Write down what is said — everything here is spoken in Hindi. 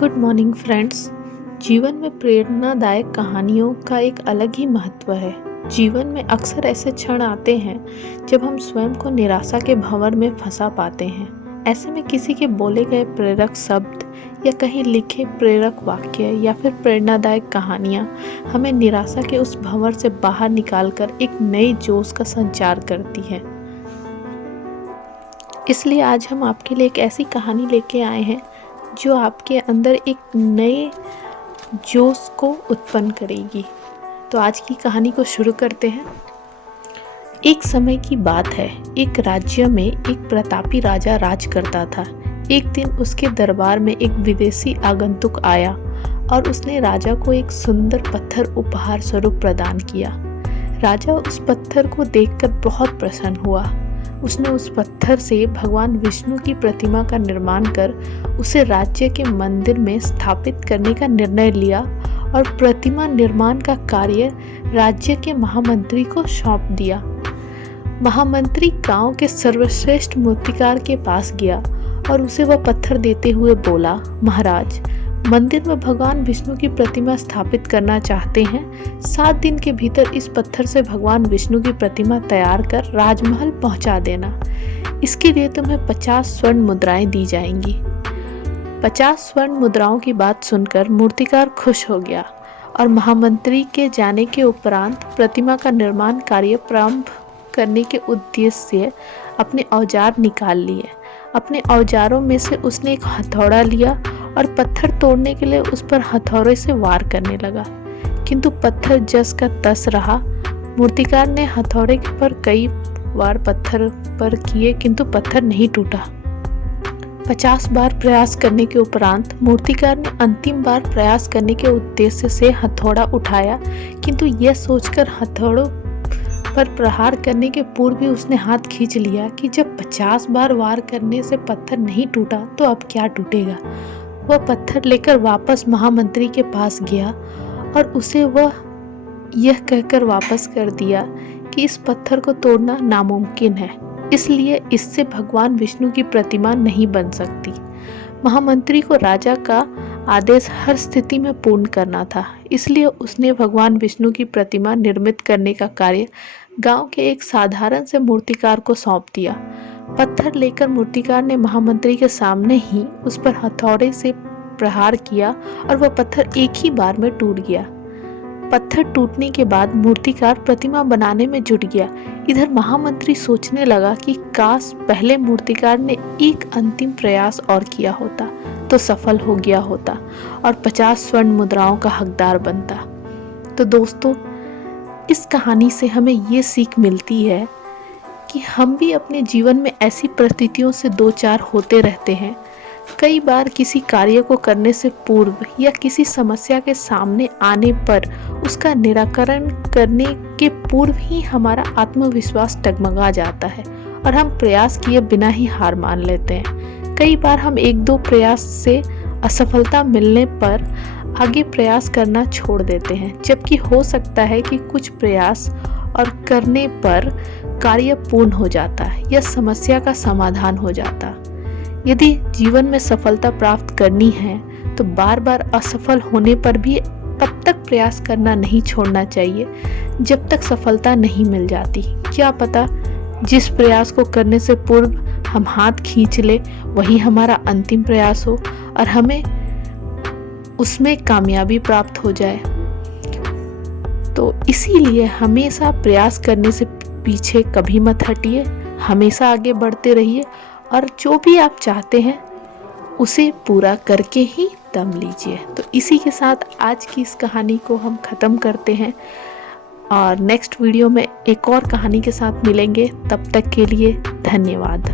Good morning friends. जीवन में प्रेरणादायक कहानियों का एक अलग ही महत्व है। जीवन में अक्सर ऐसे क्षण आते हैं जब हम स्वयं को निराशा के भंवर में फंसा पाते हैं। ऐसे में किसी के बोले गए प्रेरक शब्द या कहीं लिखे प्रेरक वाक्य या फिर प्रेरणादायक कहानियाँ हमें निराशा के उस भंवर से बाहर निकालकर एक नए जोश का संचार करती है। इसलिए आज हम आपके लिए एक ऐसी कहानी लेके आए हैं जो आपके अंदर एक नए जोश को उत्पन्न करेगी। तो आज की कहानी को शुरू करते हैं। एक समय की बात है, एक राज्य में एक प्रतापी राजा राज करता था। एक दिन उसके दरबार में एक विदेशी आगंतुक आया और उसने राजा को एक सुंदर पत्थर उपहार स्वरूप प्रदान किया। राजा उस पत्थर को देखकर बहुत प्रसन्न हुआ। उसने उस पत्थर से भगवान विष्णु की प्रतिमा का निर्माण कर उसे राज्य के मंदिर में स्थापित करने का निर्णय लिया और प्रतिमा निर्माण का कार्य राज्य के महामंत्री को सौंप दिया। महामंत्री गांव के सर्वश्रेष्ठ मूर्तिकार के पास गया और उसे वह पत्थर देते हुए बोला, महाराज, मंदिर में भगवान विष्णु की प्रतिमा स्थापित करना चाहते हैं। 7 दिन के भीतर इस पत्थर से भगवान विष्णु की प्रतिमा तैयार कर राजमहल पहुंचा देना। इसके लिए तुम्हें 50 स्वर्ण मुद्राएं दी जाएंगी। 50 स्वर्ण मुद्राओं की बात सुनकर मूर्तिकार खुश हो गया और महामंत्री के जाने के उपरांत प्रतिमा का निर्माण कार्य प्रारंभ करने के उद्देश्य से अपने औजार निकाल लिए। अपने औजारों में से उसने एक हथौड़ा लिया और पत्थर तोड़ने के लिए उस पर हथौड़े से वार करने लगा, किंतु पत्थर जस का तस रहा। मूर्तिकार ने हथौड़े पर कई बार पत्थर पर किए, किंतु पत्थर नहीं टूटा। 50 बार प्रयास करने के उपरांत मूर्तिकार ने अंतिम बार प्रयास करने के उद्देश्य से हथौड़ा उठाया, किंतु यह सोचकर हथौड़ों पर प्रहार करने के पूर्व भी उसने हाथ खींच लिया कि जब 50 बार वार करने से पत्थर नहीं टूटा तो अब क्या टूटेगा। वह पत्थर लेकर वापस महामंत्री के पास गया और उसे वह यह कहकर वापस कर दिया कि इस पत्थर को तोड़ना नामुमकिन है, इसलिए इससे भगवान विष्णु की प्रतिमा नहीं बन सकती। महामंत्री को राजा का आदेश हर स्थिति में पूर्ण करना था, इसलिए उसने भगवान विष्णु की प्रतिमा निर्मित करने का कार्य गांव के एक साधारण से मूर्तिकार को सौंप दिया। पत्थर लेकर मूर्तिकार ने महामंत्री के सामने ही उस पर हथौड़े से प्रहार किया और वह पत्थर एक ही बार में टूट गया। पत्थर टूटने के बाद मूर्तिकार प्रतिमा बनाने में जुट गया। इधर महामंत्री सोचने लगा कि काश पहले मूर्तिकार ने एक अंतिम प्रयास और किया होता तो सफल हो गया होता और 50 स्वर्ण मुद्राओं का हकदार बनता। तो दोस्तों, इस कहानी से हमें ये सीख मिलती है कि हम भी अपने जीवन में ऐसी परिस्थितियों से दो चार होते रहते हैं। कई बार किसी कार्य को करने से पूर्व या किसी समस्या के सामने आने पर उसका निराकरण करने के पूर्व ही हमारा आत्मविश्वास डगमगा जाता है और हम प्रयास किए बिना ही हार मान लेते हैं। कई बार हम 1-2 प्रयास से असफलता मिलने पर आगे प्रयास करना छोड़ देते हैं, जबकि हो सकता है कि कुछ प्रयास और करने पर कार्य पूर्ण हो जाता है या समस्या का समाधान हो जाता। यदि जीवन में सफलता प्राप्त करनी है तो बार बार असफल होने पर भी तब तक प्रयास करना नहीं छोड़ना चाहिए जब तक सफलता नहीं मिल जाती। क्या पता जिस प्रयास को करने से पूर्व हम हाथ खींच ले वही हमारा अंतिम प्रयास हो और हमें उसमें कामयाबी प्राप्त हो जाए। तो इसीलिए हमेशा प्रयास करने से पीछे कभी मत हटिए, हमेशा आगे बढ़ते रहिए और जो भी आप चाहते हैं उसे पूरा करके ही दम लीजिए। तो इसी के साथ आज की इस कहानी को हम ख़त्म करते हैं और नेक्स्ट वीडियो में एक और कहानी के साथ मिलेंगे। तब तक के लिए धन्यवाद।